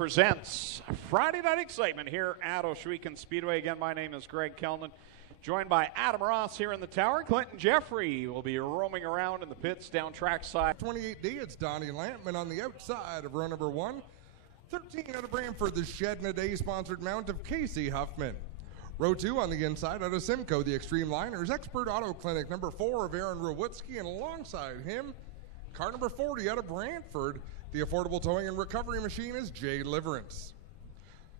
presents Friday Night Excitement here at Ohsweken Speedway. Again, my name is Greg Kellman, joined by Adam Ross here in the tower. Clinton Jeffrey will be roaming around in the pits down trackside. 28D, it's Donnie Lampman on the outside of row number 1. 13 out of Brantford, the Shed in a Day sponsored mount of Casey Huffman. Row 2 on the inside out of Simcoe, the Extreme Liners Expert Auto Clinic, number 4 of Aaron Rowitsky, and alongside him, car number 40 out of Brantford, the Affordable Towing and Recovery Machine is Jay Liverance.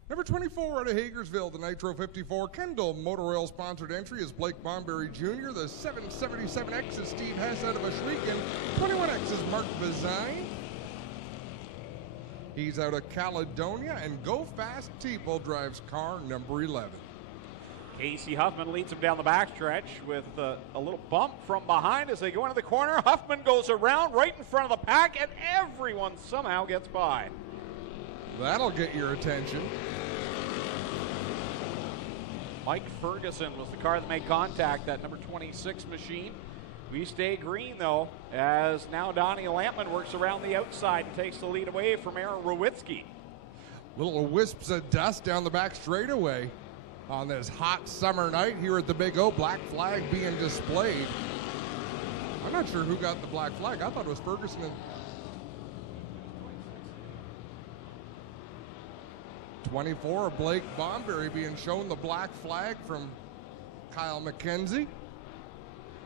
Number 24 out of Hagersville, the Nitro 54 Kendall Motor Oil sponsored entry is Blake Bomberry Jr. The 777X is Steve Hess out of Ohsweken. 21X is Mark Bazine. He's out of Caledonia, and Go Fast Teeple drives car number 11. Casey Huffman leads him down the backstretch with a little bump from behind as they go into the corner. Huffman goes around right in front of the pack, and everyone somehow gets by. That'll get your attention. Mike Ferguson was the car that made contact, that number 26 machine. We stay green, though, as now Donnie Lampman works around the outside and takes the lead away from Aaron Rowitsky. Little wisps of dust down the back straightaway on this hot summer night here at the Big O. Black flag being displayed. I'm not sure who got the black flag. I thought it was Ferguson. 24, Blake Bomberry being shown the black flag from Kyle McKenzie.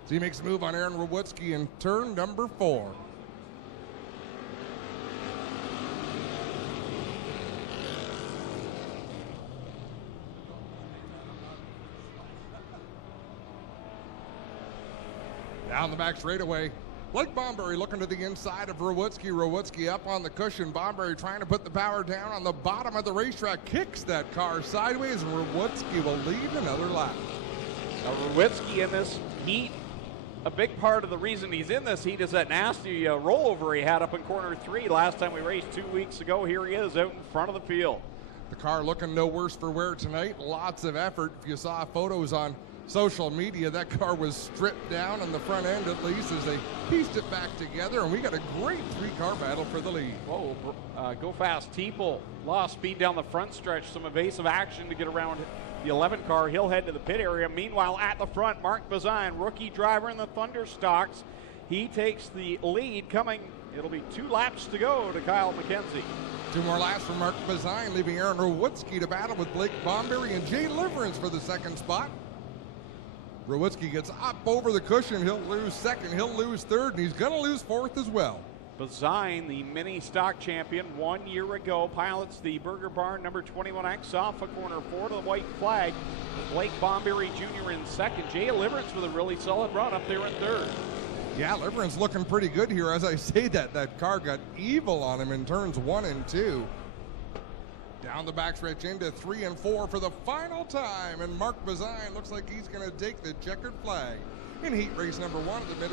So he makes a move on Aaron Rowitsky in turn number 4. Down the back straightaway, Blake Bomberry looking to the inside of Rowitsky. Rowitsky up on the cushion. Bomberry trying to put the power down on the bottom of the racetrack. Kicks that car sideways, and Rowitsky will lead another lap. Now Rowitsky in this heat, a big part of the reason he's in this heat is that nasty rollover he had up in corner 3 last time we raced 2 weeks ago. Here he is out in front of the field. The car looking no worse for wear tonight. Lots of effort. If you saw photos on social media, that car was stripped down on the front end at least as they pieced it back together, and we got a great 3-car battle for the lead. Whoa, Go Fast Teeple lost speed down the front stretch, some evasive action to get around the 11 car. He'll head to the pit area. Meanwhile, at the front, Mark Bazine, rookie driver in the Thunderstocks. He takes the lead coming. It'll be 2 laps to go to Kyle McKenzie. 2 more laps for Mark Bazine, leaving Aaron Rowitsky to battle with Blake Bomberry and Jay Liverance for the 2nd spot. Rowitsky gets up over the cushion. He'll lose 2nd, he'll lose 3rd, and he's going to lose 4th as well. Bazine, the mini stock champion 1 year ago, pilots the Burger Barn number 21X off of corner 4 to the white flag. Blake Bomberry Jr. in 2nd. Jay Liverance with a really solid run up there in 3rd. Yeah, Liverance looking pretty good here. As I say that car got evil on him in turns 1 and 2. Down the backstretch into 3 and 4 for the final time, and Mark Bazine looks like he's going to take the checkered flag. In heat race number 1 of the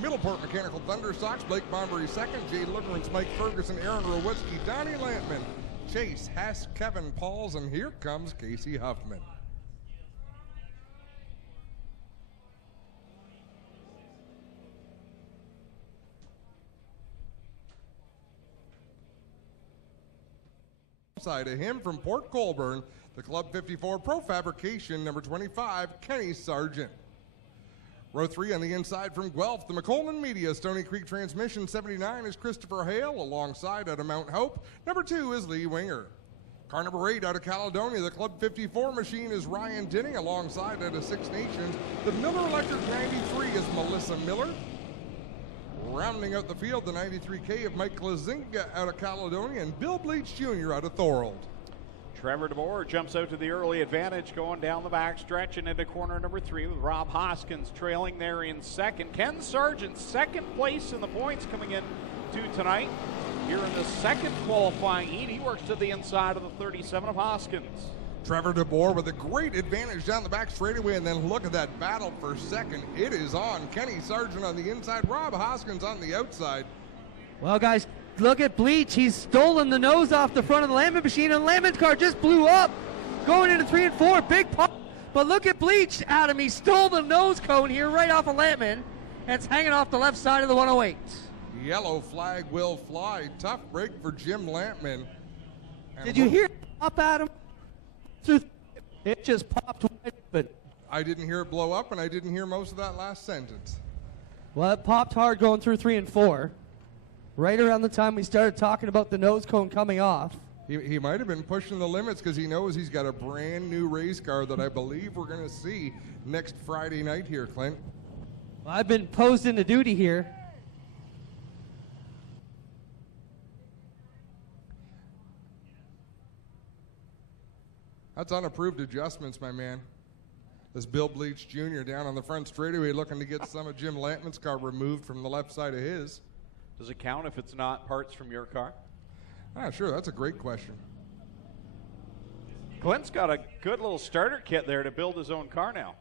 Middleport Mechanical Thunderstocks, Blake Bomberry 2nd, Jay Liverance, Mike Ferguson, Aaron Rowitsky, Donnie Lampman, Chase Hess, Kevin Pauls, and here comes Casey Huffman. Side of him from Port Colborne, the Club 54 Pro Fabrication number 25, Kenny Sargent. Row 3 on the inside from Guelph, the McCollum Media Stony Creek Transmission 79 is Christopher Hale, alongside out of Mount Hope. Number 2 is Lee Winger. Car number 8 out of Caledonia, the Club 54 machine is Ryan Dinning, alongside out of Six Nations. The Miller Electric 93 is Melissa Miller. Rounding out the field, the 93K of Mike Lazinga out of Caledonia, and Bill Bleach Jr. out of Thorold. Trevor DeBoer jumps out to the early advantage going down the back stretch and into corner number 3 with Rob Hoskins trailing there in 2nd. Ken Sargent, 2nd place in the points coming in to tonight. Here in the 2nd qualifying heat, he works to the inside of the 37 of Hoskins. Trevor DeBoer with a great advantage down the back straightaway, and then look at that battle for 2nd. It is on. Kenny Sargent on the inside, Rob Hoskins on the outside. Well, guys, look at Bleach. He's stolen the nose off the front of the Lampman machine, and Lampman's car just blew up. Going into 3 and 4, big pop. But look at Bleach, Adam. He stole the nose cone here right off of Lampman. And it's hanging off the left side of the 108. Yellow flag will fly. Tough break for Jim Lampman. Did you hear it pop at him? It just popped wide open. I didn't hear it blow up, and I didn't hear most of that last sentence. Well, it popped hard going through 3 and 4. Right around the time we started talking about the nose cone coming off. He might have been pushing the limits because he knows he's got a brand new race car that I believe we're going to see next Friday night here, Clint. Well, I've been posed into duty here. That's unapproved adjustments, my man. This Bill Bleach Jr. down on the front straightaway looking to get some of Jim Lampman's car removed from the left side of his. Does it count if it's not parts from your car? Sure, that's a great question. Clint's got a good little starter kit there to build his own car now.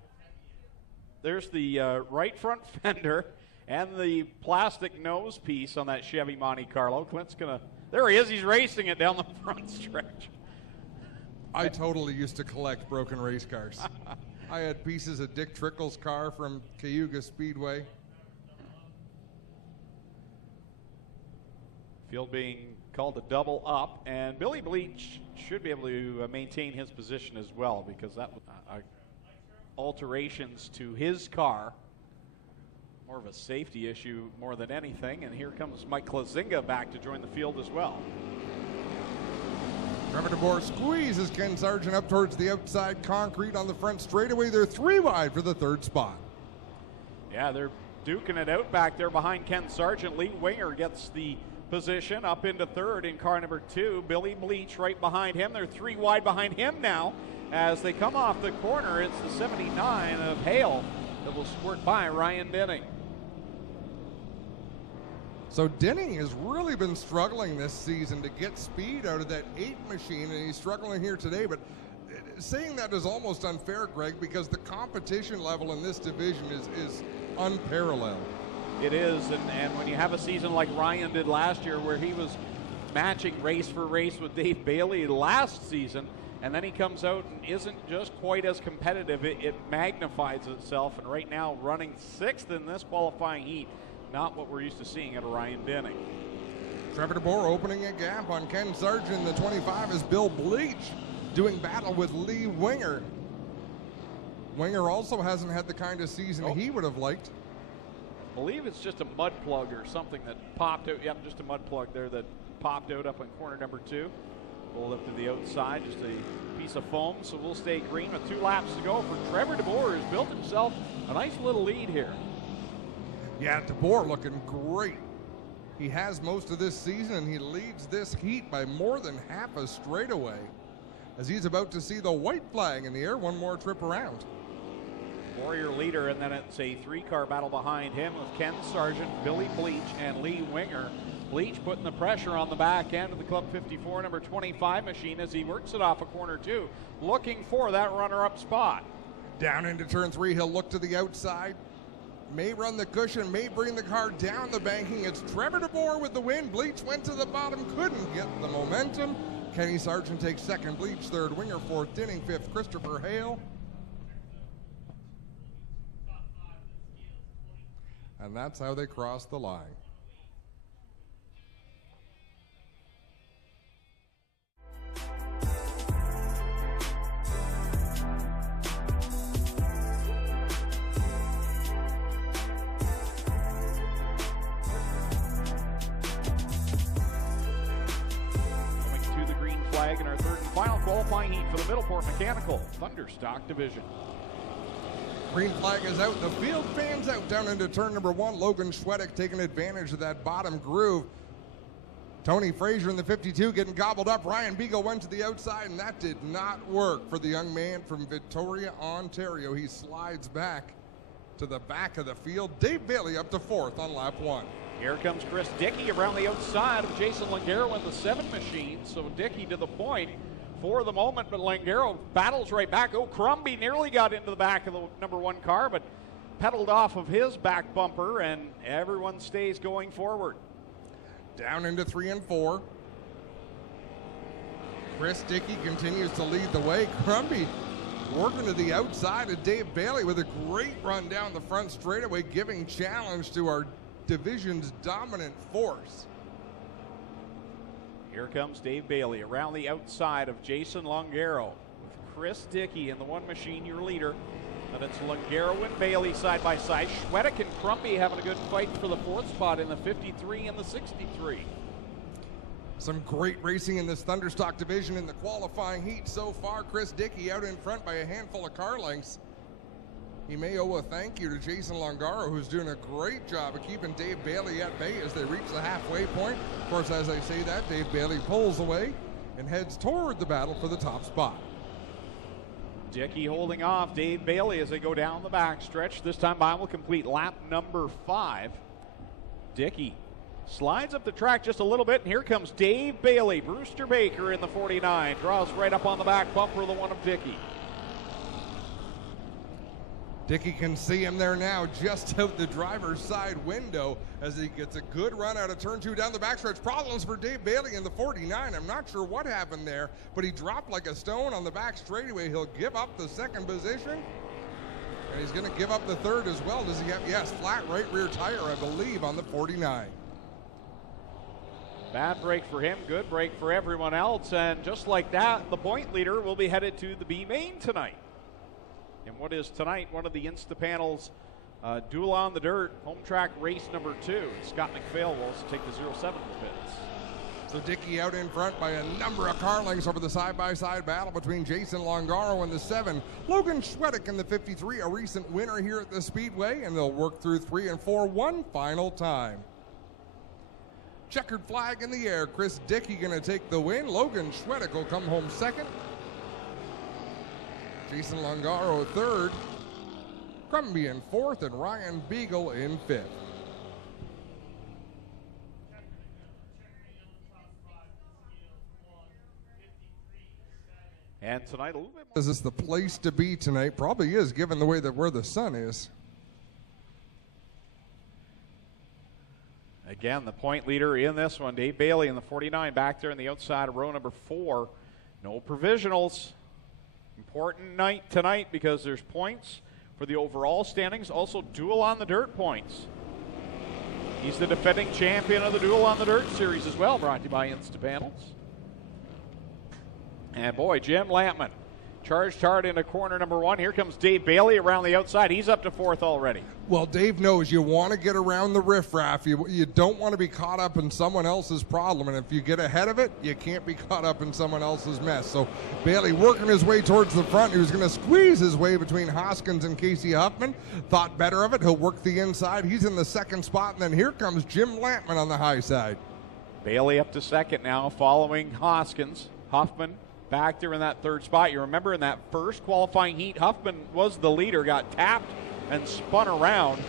There's the right front fender and the plastic nose piece on that Chevy Monte Carlo. Clint's gonna, there he is, he's racing it down the front stretch. I totally used to collect broken race cars. I had pieces of Dick Trickle's car from Cayuga Speedway. Field being called a double up, and Billy Bleach should be able to maintain his position as well, because that alterations to his car, more of a safety issue more than anything. And here comes Mike Klazinga back to join the field as well. Trevor DeBoer squeezes Ken Sargent up towards the outside concrete on the front straightaway. They're 3 wide for the 3rd spot. Yeah, they're duking it out back there behind Ken Sargent. Lee Winger gets the position up into 3rd in car number 2. Billy Bleach right behind him. They're 3 wide behind him now. As they come off the corner, it's the 79 of Hale that will squirt by Ryan Denning. So Denning has really been struggling this season to get speed out of that 8 machine, and he's struggling here today. But saying that is almost unfair, Greg, because the competition level in this division is unparalleled. It is, and when you have a season like Ryan did last year, where he was matching race for race with Dave Bailey last season, and then he comes out and isn't just quite as competitive, it magnifies itself. And right now, running 6th in this qualifying heat, not what we're used to seeing out of Ryan Denning. Trevor DeBoer opening a gap on Ken Sargent. The 25 is Bill Bleach doing battle with Lee Winger. Winger also hasn't had the kind of season he would have liked. I believe it's just a mud plug or something that popped out. Yep, just a mud plug there that popped out up in corner number 2. Rolled up to the outside, just a piece of foam. So we'll stay green with 2 laps to go for Trevor DeBoer, who's built himself a nice little lead here. Yeah, DeBoer looking great. He has most of this season, and he leads this heat by more than half a straightaway as he's about to see the white flag in the air one more trip around. Warrior leader, and then it's a 3-car battle behind him with Ken Sargent, Billy Bleach, and Lee Winger. Bleach putting the pressure on the back end of the Club 54 number 25 machine as he works it off of corner 2, looking for that runner-up spot. Down into turn 3, he'll look to the outside. May run the cushion, may bring the car down the banking. It's Trevor DeBoer with the win. Bleach went to the bottom, couldn't get the momentum. Kenny Sargent takes 2nd, Bleach 3rd, Winger 4th, Denning 5th, Christopher Hale. And that's how they cross the line. In our 3rd and final qualifying heat for the Middleport Mechanical Thunderstock division. Green flag is out. The field fans out down into turn number 1. Logan Schwedick taking advantage of that bottom groove. Tony Frazier in the 52 getting gobbled up. Ryan Beagle went to the outside, and that did not work for the young man from Victoria, Ontario. He slides back to the back of the field. Dave Bailey up to 4th on lap 1. Here comes Chris Dickey around the outside of Jason Langaro in the 7 machine. So Dickey to the point for the moment, but Langaro battles right back. Oh, Crumby nearly got into the back of the number 1 car, but pedaled off of his back bumper, and everyone stays going forward. Down into 3 and 4. Chris Dickey continues to lead the way. Crumby working to the outside of Dave Bailey with a great run down the front straightaway, giving challenge to our division's dominant force. Here comes Dave Bailey around the outside of Jason Longaro with Chris Dickey in the one machine, your leader. And it's Longaro and Bailey side by side. Schwedek and Crumpy having a good fight for the fourth spot in the 53 and the 63. Some great racing in this Thunderstock division in the qualifying heat so far. Chris Dickey out in front by a handful of car lengths. He may owe a thank you to Jason Longaro, who's doing a great job of keeping Dave Bailey at bay as they reach the halfway point. Of course, as I say that, Dave Bailey pulls away and heads toward the battle for the top spot. Dickey holding off Dave Bailey as they go down the backstretch. This time by will complete lap number 5. Dickey slides up the track just a little bit, and here comes Dave Bailey. Brewster Baker in the 49 draws right up on the back bumper of the one of Dickey. Dickey can see him there now, just out the driver's side window as he gets a good run out of turn 2 down the backstretch. Problems for Dave Bailey in the 49. I'm not sure what happened there, but he dropped like a stone on the back straightaway. He'll give up the second position, and he's going to give up the third as well. Does he have, yes, flat right rear tire, I believe, on the 49. Bad break for him, good break for everyone else, and just like that, the point leader will be headed to the B main tonight. And what is tonight one of the Insta-Panels Duel on the Dirt home track race number 2. Scott McPhail will also take the 07 to the pits. So Dickey out in front by a number of car lengths over the side-by-side battle between Jason Longaro and the 7. Logan Schwedek in the 53, a recent winner here at the Speedway, and they'll work through 3 and 4 one final time. Checkered flag in the air. Chris Dickey going to take the win. Logan Schwedek will come home second. Jason Longaro third. Crumby in fourth, and Ryan Beagle in fifth. And tonight a little bit more. Is this the place to be tonight? Probably is, given the way that where the sun is. Again, the point leader in this one, Dave Bailey in the 49, back there on the outside of row number 4. No provisionals. Important night tonight because there's points for the overall standings, also Duel on the Dirt points. He's the defending champion of the Duel on the Dirt series as well, brought to you by Insta-Panels. And boy, Jim Lampman charged hard into corner number 1. Here comes Dave Bailey around the outside. He's up to 4th already. Well, Dave knows you want to get around the riffraff. You don't want to be caught up in someone else's problem, and if you get ahead of it, you can't be caught up in someone else's mess. So Bailey working his way towards the front. He was going to squeeze his way between Hoskins and Casey Huffman. Thought better of it. He'll work the inside. He's in the second spot, and then here comes Jim Lampman on the high side. Bailey up to second now, following Hoskins. Huffman back there in that third spot. You remember in that first qualifying heat, Huffman was the leader, got tapped and spun around,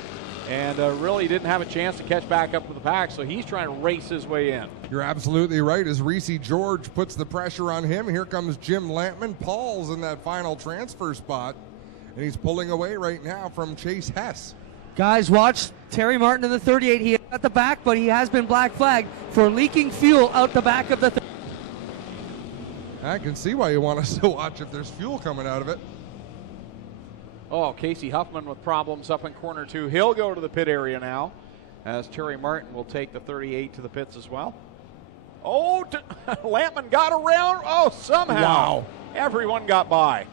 and really didn't have a chance to catch back up with the pack, so he's trying to race his way in. You're absolutely right as Reese George puts the pressure on him. Here comes Jim Lampman. Paul's in that final transfer spot, and he's pulling away right now from Chase Hess. Guys, watch Terry Martin in the 38. He is at the back, but he has been black flagged for leaking fuel out the back of the I can see why you want us to watch if there's fuel coming out of it. Oh, Casey Huffman with problems up in corner 2. He'll go to the pit area now, as Terry Martin will take the 38 to the pits as well. Oh, Lampman got around. Oh, somehow. Wow. Everyone got by.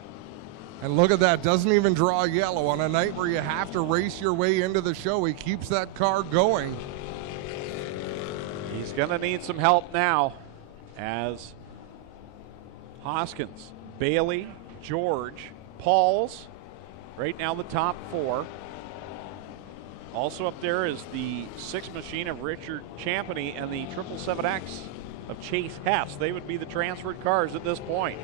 And look at that, doesn't even draw yellow on a night where you have to race your way into the show. He keeps that car going. He's going to need some help now as Hoskins, Bailey, George, Pauls, right now the top 4. Also up there is the 6 machine of Richard Champney and the 777X of Chase Hess. They would be the transferred cars at this point.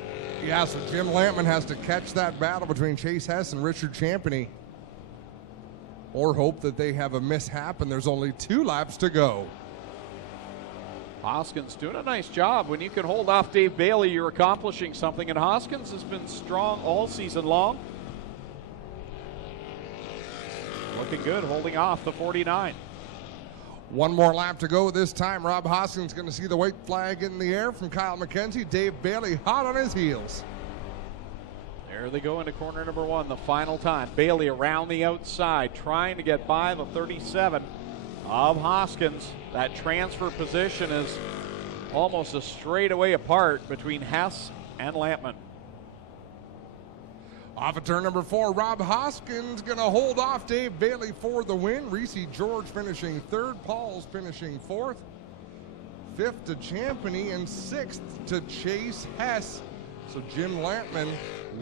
Yeah, so Jim Lampman has to catch that battle between Chase Hess and Richard Champney, or hope that they have a mishap and there's only 2 laps to go. Hoskins doing a nice job. When you can hold off Dave Bailey, you're accomplishing something, and Hoskins has been strong all season long. Looking good, holding off the 49. One more lap to go this time. Rob Hoskins going to see the white flag in the air from Kyle McKenzie. Dave Bailey hot on his heels. There they go into corner number 1, the final time. Bailey around the outside, trying to get by the 37 of Hoskins. That transfer position is almost a straightaway apart between Hess and Lampman. Off of turn number 4, Rob Hoskins going to hold off Dave Bailey for the win. Reese George finishing 3rd. Paul's finishing 4th. 5th to Champney and 6th to Chase Hess. So Jim Lampman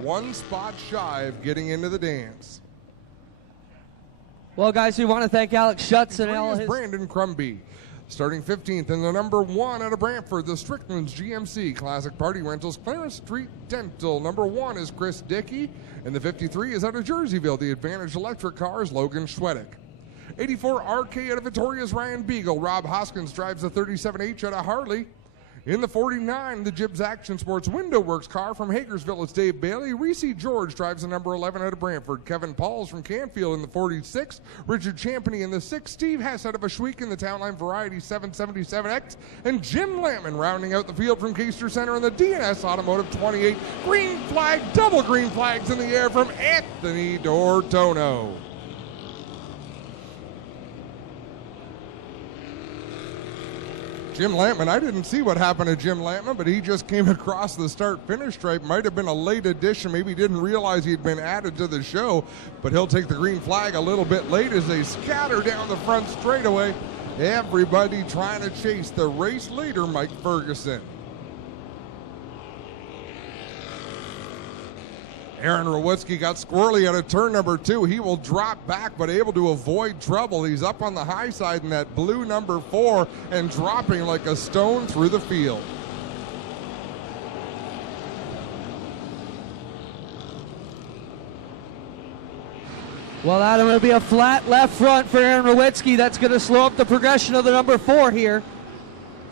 1 spot shy of getting into the dance. Well, guys, we want to thank Alex Schutz and all his... Brandon Crumby. Starting 15th in the number 1 out of Brantford, the Strickland's GMC Classic Party Rentals, Clarence Street Dental. Number 1 is Chris Dickey, and the 53 is out of Jerseyville, the Advantage Electric Cars, Logan Schwedick. 84 RK out of Victoria's Ryan Beagle. Rob Hoskins drives the 37H out of Harley. In the 49, the Gibbs Action Sports Window Works car from Hagersville, it's Dave Bailey. Reese George drives the number 11 out of Brantford. Kevin Pauls from Canfield in the 46. Richard Champney in the 6. Steve Hess out of Ashweek in the Townline Variety 777X. And Jim Lampman rounding out the field from Caister Center in the DNS Automotive 28. Green flag, double green flags in the air from Anthony D'Ortono. Jim Lampman, I didn't see what happened to Jim Lampman, but he just came across the start-finish stripe. Might have been a late addition. Maybe didn't realize he'd been added to the show, but he'll take the green flag a little bit late as they scatter down the front straightaway. Everybody trying to chase the race leader, Mike Ferguson. Aaron Rowitsky got squirrely out of turn number 2. He will drop back, but able to avoid trouble. He's up on the high side in that blue number 4 and dropping like a stone through the field. Well, Adam, it'll be a flat left front for Aaron Rowitsky. That's going to slow up the progression of the number 4 here.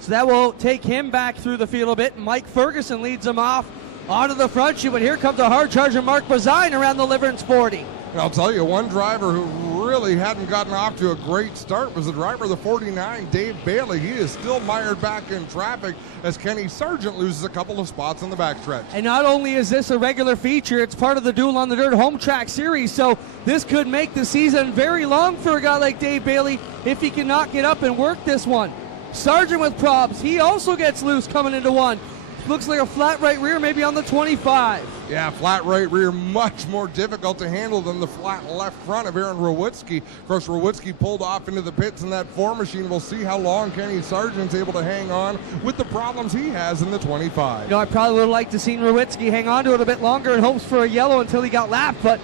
So that will take him back through the field a bit. Mike Ferguson leads him off onto the front chute, but here comes a hard charger, Mark Bazine, around the Liverence 40. And I'll tell you, one driver who really hadn't gotten off to a great start was the driver of the 49, Dave Bailey. He is still mired back in traffic as Kenny Sargent loses a couple of spots on the backstretch. And not only is this a regular feature, it's part of the Duel on the Dirt Home Track Series, so this could make the season very long for a guy like Dave Bailey if he cannot get up and work this one. Sargent with probs. He also gets loose coming into one. Looks like a flat right rear, maybe on the 25. Yeah, flat right rear, much more difficult to handle than the flat left front of Aaron Rowitsky. Of course, Rowitsky pulled off into the pits in that 4 machine. We'll see how long Kenny Sargent's able to hang on with the problems he has in the 25. You know, I probably would have liked to see Rowitsky hang on to it a bit longer in hopes for a yellow until he got lapped, but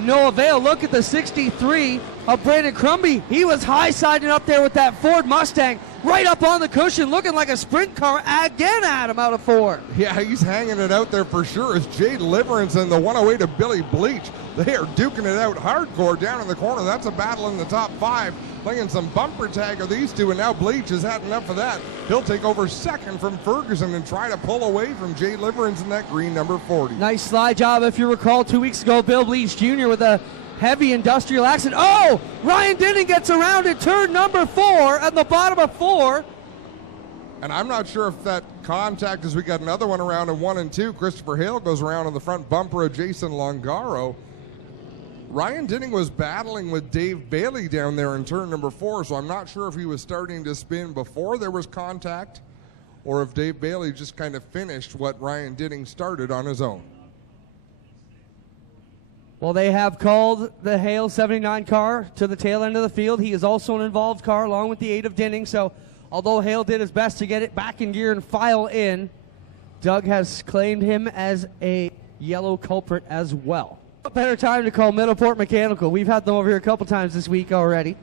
no avail. Look at the 63 of Brandon Crumby. He was high-siding up there with that Ford Mustang, right up on the cushion, looking like a sprint car again, Adam, out of 4. Yeah, he's hanging it out there for sure as Jade Liverence and the 108 of Billy Bleach. They are duking it out hardcore down in the corner. That's a battle in the top 5. Playing some bumper tag of these two, and now Bleach has had enough of that. He'll take over second from Ferguson and try to pull away from Jade Liverence in that green number 40. Nice slide job, if you recall, 2 weeks ago, Bill Bleach Jr. with a heavy industrial accident. Oh, Ryan Dinning gets around at turn number 4 at the bottom of 4. And I'm not sure if that contact, as we got another one around in 1 and 2. Christopher Hale goes around on the front bumper of Jason Longaro. Ryan Dinning was battling with Dave Bailey down there in turn number 4, so I'm not sure if he was starting to spin before there was contact or if Dave Bailey just kind of finished what Ryan Dinning started on his own. Well, they have called the Hale 79 car to the tail end of the field. He is also an involved car along with the 8 of Dinning, so although Hale did his best to get it back in gear and file in, Doug has claimed him as a yellow culprit as well. What better time to call Middleport Mechanical? We've had them over here a couple times this week already.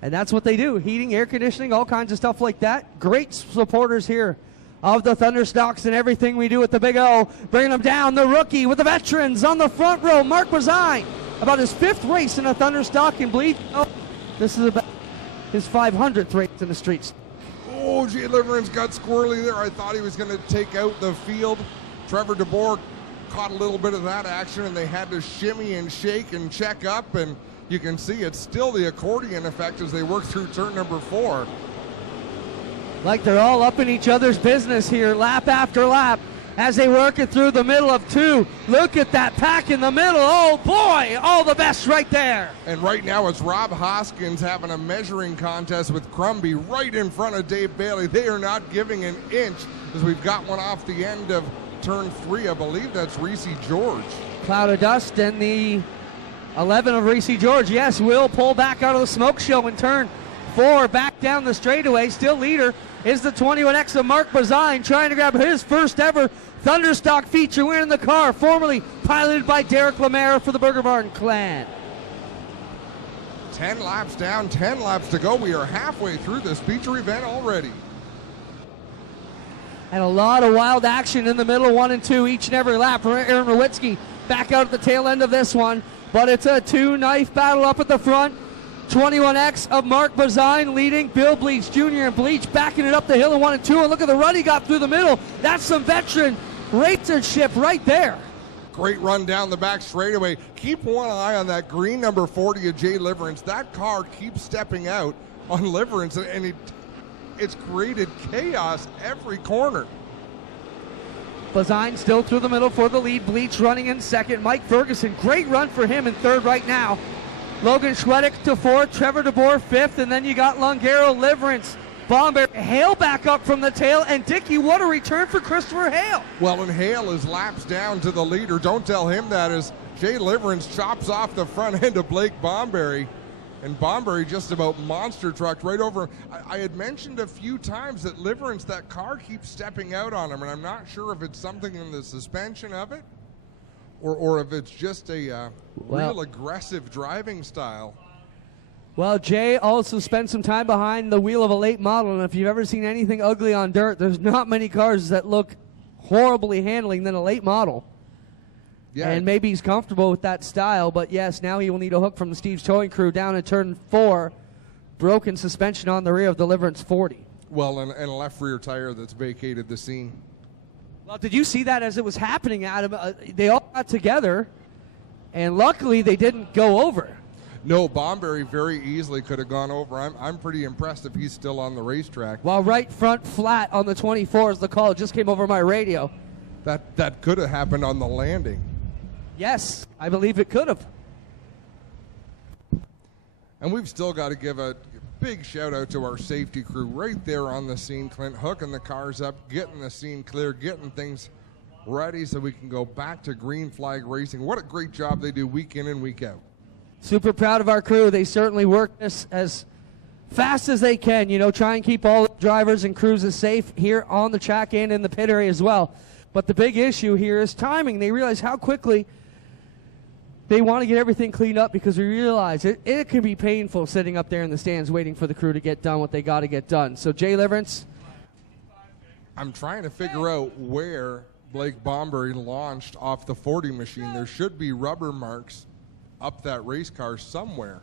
And that's what they do. Heating, air conditioning, all kinds of stuff like that. Great supporters here of the Thunderstocks and everything we do at the Big O. Bringing them down, the rookie with the veterans on the front row, Mark Bazine. About his 5th race in a Thunderstock in Bleed. Oh, this is about his 500th race in the streets. Oh, Jay Liverence got squirrely there. I thought he was going to take out the field. Trevor DeBoer caught a little bit of that action, and they had to shimmy and shake and check up, and you can see it's still the accordion effect as they work through turn number 4. Like they're all up in each other's business here, lap after lap. as they work it through the middle of 2. Look at that pack in the middle. Oh boy, all the best right there. And right now it's Rob Hoskins having a measuring contest with Crumby right in front of Dave Bailey. They are not giving an inch as we've got one off the end of turn 3. I believe that's Reese George. Cloud of dust and the 11 of Reese George, yes, will pull back out of the smoke show in turn 4, back down the straightaway. Still leader is the 21X of Mark Bazine, trying to grab his first ever Thunderstock feature win in the car, formerly piloted by Derek Lemare for the Burger Barn clan. 10 laps down, 10 laps to go. We are halfway through this feature event already. And a lot of wild action in the middle, 1 and 2 each and every lap. Aaron Rowitsky back out at the tail end of this one, but it's a 2-knife battle up at the front. 21X of Mark Bazine leading, Bill Bleach Jr. and Bleach backing it up the hill in 1 and 2. And look at the run he got through the middle. That's some veteran racership right there. Great run down the back straightaway. Keep one eye on that green number 40 of Jay Liverance. That car keeps stepping out on Liverance, and it's created chaos every corner. Bazine still through the middle for the lead. Bleach running in second. Mike Ferguson, great run for him in third right now. Logan Schwedick to 4th, Trevor DeBoer 5th, and then you got Longaro, Liverance, Bomber, Hale back up from the tail, and Dickey, what a return for Christopher Hale. Well, and Hale is laps down to the leader. Don't tell him that, as Jay Liverance chops off the front end of Blake Bomberry, and Bomberry just about monster trucked right over. I had mentioned a few times that Liverance, that car keeps stepping out on him, and I'm not sure if it's something in the suspension of it, or if it's just a real aggressive driving style. Well, Jay also spent some time behind the wheel of a late model, and if you've ever seen anything ugly on dirt, there's not many cars that look horribly handling than a late model. Yeah. And maybe he's comfortable with that style, but yes, now he will need a hook from the Steve's Towing Crew down in turn 4. Broken suspension on the rear of Deliverance 40. Well, and a left rear tire that's vacated the scene. Well, did you see that as it was happening, Adam? They all got together, and luckily they didn't go over. No, Bomberry very easily could have gone over. I'm pretty impressed if he's still on the racetrack. Well, right front flat on the 24 is the call. It just came over my radio. That could have happened on the landing. Yes, I believe it could have. And we've still got to give a big shout out to our safety crew right there on the scene, Clint, hooking the cars up, getting the scene clear, getting things ready so we can go back to green flag racing. What a great job they do week in and week out. Super proud of our crew. They certainly work this as fast as they can, try and keep all the drivers and crews safe here on the track and in the pit area as well. But the big issue here is timing. They realize how quickly they want to get everything cleaned up, because we realize it can be painful sitting up there in the stands waiting for the crew to get done what they got to get done. So, Jay Liverance. I'm trying to figure out where Blake Bomberry launched off the 40 machine. There should be rubber marks up that race car somewhere.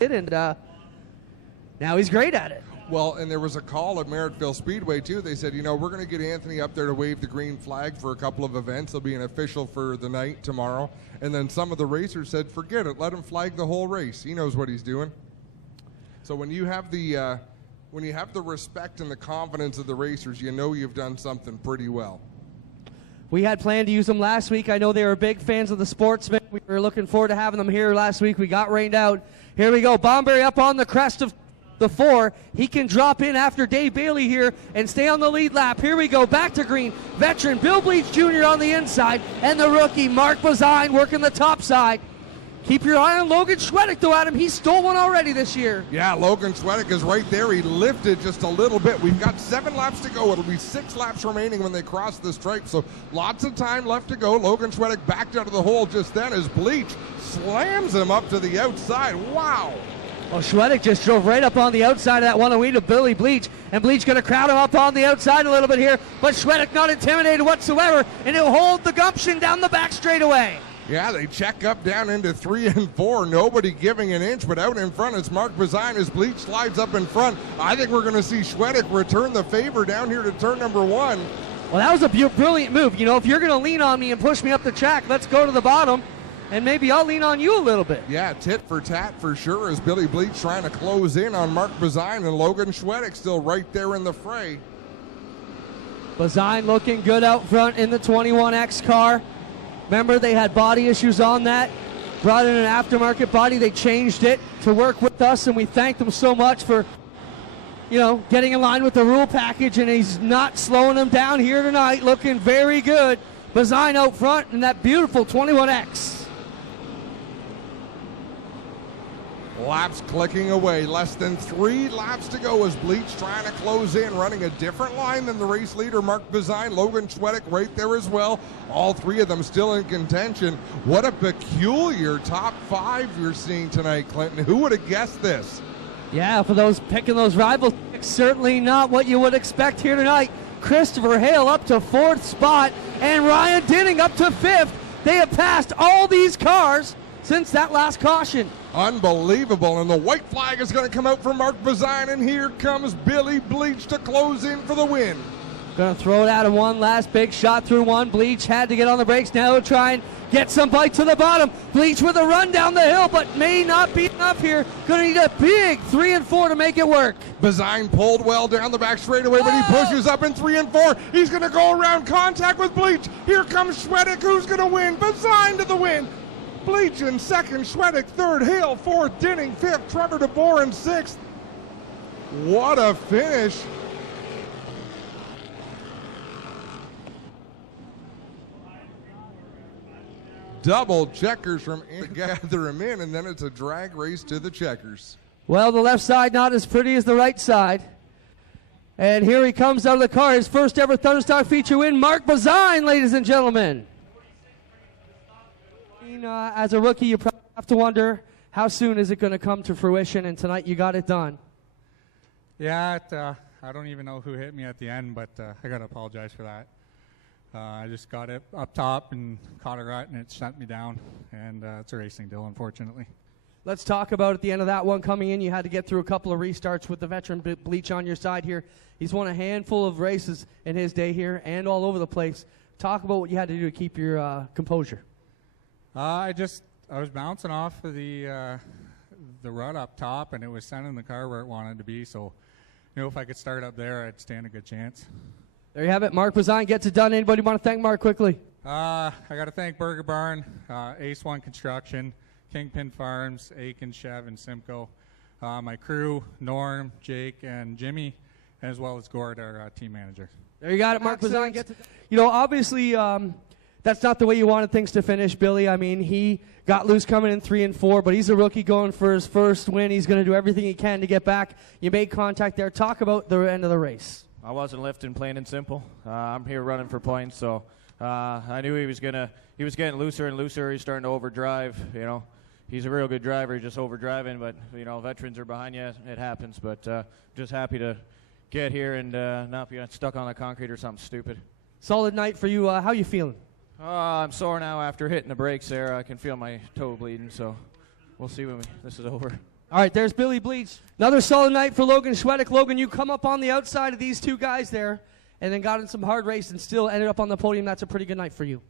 And now he's great at it. Well, and there was a call at Merrittville Speedway, too. They said, we're going to get Anthony up there to wave the green flag for a couple of events. He'll be an official for the night tomorrow. And then some of the racers said, forget it. Let him flag the whole race. He knows what he's doing. So when you have the respect and the confidence of the racers, you've done something pretty well. We had planned to use them last week. I know they were big fans of the Sportsman. We were looking forward to having them here last week. We got rained out. Here we go. Bomberry up on the crest of the 4. He can drop in after Dave Bailey here and stay on the lead lap. Here we go. Back to green. Veteran Bill Bleach Jr. on the inside, and the rookie Mark Bazine working the top side. Keep your eye on Logan Schwedick, though, Adam. He stole one already this year. Yeah, Logan Schwedick is right there. He lifted just a little bit. We've got 7 laps to go. It'll be 6 laps remaining when they cross the stripe, so lots of time left to go. Logan Schwedick backed out of the hole just then as Bleach slams him up to the outside. Wow. Well, Schwedick just drove right up on the outside of that one-away to Billy Bleach, and Bleach going to crowd him up on the outside a little bit here, but Schwedick not intimidated whatsoever, and he'll hold the gumption down the back straightaway. Yeah, they check up down into 3 and 4. Nobody giving an inch, but out in front it's Mark Bazine as Bleach slides up in front. I think we're going to see Schwedick return the favor down here to turn number 1. Well, that was a brilliant move. You know, if you're going to lean on me and push me up the track, let's go to the bottom, and maybe I'll lean on you a little bit. Yeah, tit for tat for sure as Billy Bleach trying to close in on Mark Bazine, and Logan Schwedick still right there in the fray. Bazine looking good out front in the 21X car. Remember, they had body issues on that. Brought in an aftermarket body. They changed it to work with us, and we thank them so much for, you know, getting in line with the rule package, and he's not slowing them down here tonight. Looking very good. Bazine out front in that beautiful 21X. Laps clicking away. Less than 3 laps to go as Bleach trying to close in, running a different line than the race leader, Mark Bazine. Logan Schwedick right there as well. All 3 of them still in contention. What a peculiar top 5 you're seeing tonight, Clinton. Who would have guessed this? Yeah, for those picking those rivals, certainly not what you would expect here tonight. Christopher Hale up to 4th spot, and Ryan Dinning up to 5th. They have passed all these cars since that last caution. Unbelievable, and the white flag is going to come out for Mark Bazine, and here comes Billy Bleach to close in for the win. Going to throw it out of one last big shot through one. Bleach had to get on the brakes. Now he'll try and get some bite to the bottom. Bleach with a run down the hill, but may not be enough here. Going to need a big 3 and 4 to make it work. Bazine pulled well down the back straightaway, but he pushes up in 3 and 4. He's going to go around contact with Bleach. Here comes Schwedick. Who's going to win? Bazine to the win. Bleach in 2nd, Schwedick 3rd, Hale 4th, Dinning 5th, Trevor DeBoer in 6th. What a finish. Double checkers from in, gather him in, and then it's a drag race to the checkers. Well, the left side not as pretty as the right side. And here he comes out of the car, his first ever Thunderstock feature win, Mark Bazine, ladies and gentlemen. As a rookie, you probably have to wonder, how soon is it going to come to fruition, and tonight you got it done. Yeah, I don't even know who hit me at the end, but I got to apologize for that. I just got it up top and caught a rut, and it shut me down, and it's a racing deal, unfortunately. Let's talk about at the end of that one coming in, you had to get through a couple of restarts with the veteran Bleach on your side here. He's won a handful of races in his day here and all over the place. Talk about what you had to do to keep your composure. I was bouncing off of the rut up top, and it was sending the car where it wanted to be. So, you know, if I could start up there, I'd stand a good chance. There you have it. Mark Bazine gets it done. Anybody want to thank Mark quickly? I got to thank Burger Barn, Ace One Construction, Kingpin Farms, Aiken, Chev, and Simcoe. My crew, Norm, Jake, and Jimmy, as well as Gord, our team manager. There you got it. Mark Bazine gets it done. You know, obviously, that's not the way you wanted things to finish, Billy. I mean, he got loose coming in 3 and 4, but he's a rookie going for his first win. He's going to do everything he can to get back. You made contact there. Talk about the end of the race. I wasn't lifting, plain and simple. I'm here running for points, so I knew he was getting looser and looser. He's starting to overdrive. You know, he's a real good driver, just overdriving. But you know, veterans are behind you. It happens. But just happy to get here and not be stuck on the concrete or something stupid. Solid night for you. How you feeling? I'm sore now after hitting the brakes there. I can feel my toe bleeding, so we'll see when this is over. All right, there's Billy Bleach. Another solid night for Logan Schwedick. Logan, you come up on the outside of these two guys there and then got in some hard race and still ended up on the podium. That's a pretty good night for you.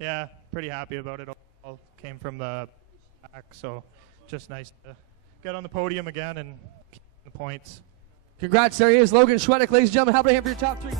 Yeah, pretty happy about it. All came from the back, so just nice to get on the podium again and keep the points. Congrats, there he is, Logan Schwedick. Ladies and gentlemen, how about a hand for your top 3?